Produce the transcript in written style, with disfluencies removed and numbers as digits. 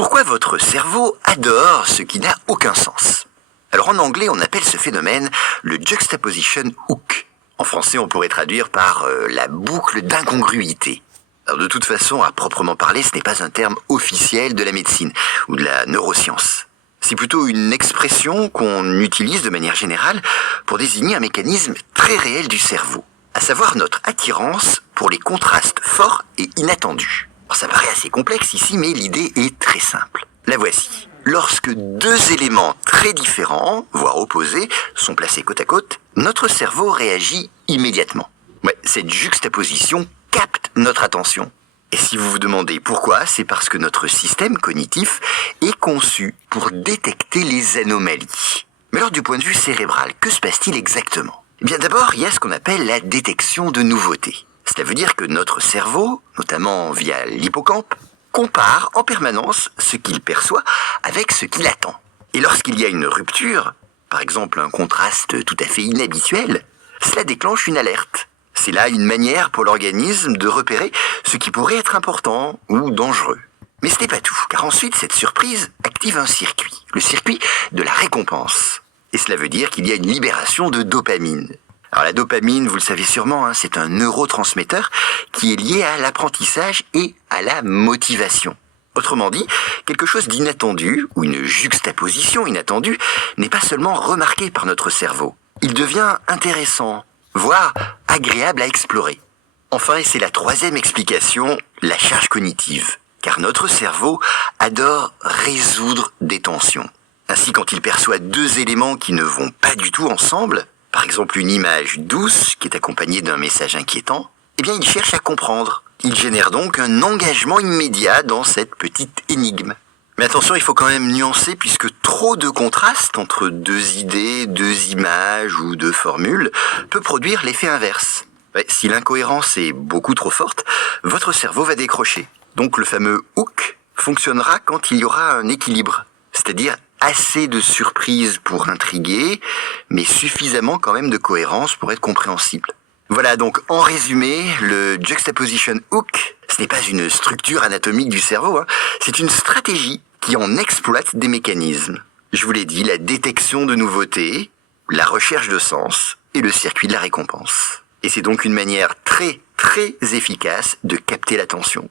Pourquoi votre cerveau adore ce qui n'a aucun sens? Alors en anglais, on appelle ce phénomène le juxtaposition hook. En français, on pourrait traduire par la boucle d'incongruité. Alors de toute façon, à proprement parler, ce n'est pas un terme officiel de la médecine ou de la neuroscience. C'est plutôt une expression qu'on utilise de manière générale pour désigner un mécanisme très réel du cerveau, à savoir notre attirance pour les contrastes forts et inattendus. Alors, ça paraît assez complexe ici, mais l'idée est très simple. La voici. Lorsque deux éléments très différents, voire opposés, sont placés côte à côte, notre cerveau réagit immédiatement. Cette juxtaposition capte notre attention. Et si vous vous demandez pourquoi, c'est parce que notre système cognitif est conçu pour détecter les anomalies. Mais alors du point de vue cérébral, que se passe-t-il exactement? Eh bien d'abord, il y a ce qu'on appelle la détection de nouveautés. Cela veut dire que notre cerveau, notamment via l'hippocampe, compare en permanence ce qu'il perçoit avec ce qu'il attend. Et lorsqu'il y a une rupture, par exemple un contraste tout à fait inhabituel, cela déclenche une alerte. C'est là une manière pour l'organisme de repérer ce qui pourrait être important ou dangereux. Mais ce n'est pas tout, car ensuite cette surprise active un circuit, le circuit de la récompense. Et cela veut dire qu'il y a une libération de dopamine. Alors la dopamine, vous le savez sûrement, c'est un neurotransmetteur qui est lié à l'apprentissage et à la motivation. Autrement dit, quelque chose d'inattendu, ou une juxtaposition inattendue, n'est pas seulement remarqué par notre cerveau. Il devient intéressant, voire agréable à explorer. Enfin, et c'est la troisième explication, la charge cognitive. Car notre cerveau adore résoudre des tensions. Ainsi, quand il perçoit deux éléments qui ne vont pas du tout ensemble, par exemple une image douce qui est accompagnée d'un message inquiétant, eh bien il cherche à comprendre. Il génère donc un engagement immédiat dans cette petite énigme. Mais attention, il faut quand même nuancer puisque trop de contraste entre deux idées, deux images ou deux formules peut produire l'effet inverse. Si l'incohérence est beaucoup trop forte, votre cerveau va décrocher. Donc le fameux hook fonctionnera quand il y aura un équilibre, c'est-à-dire assez de surprises pour intriguer, mais suffisamment quand même de cohérence pour être compréhensible. Voilà donc en résumé, le juxtaposition hook, ce n'est pas une structure anatomique du cerveau, c'est une stratégie qui en exploite des mécanismes. Je vous l'ai dit, la détection de nouveautés, la recherche de sens et le circuit de la récompense. Et c'est donc une manière très efficace de capter l'attention.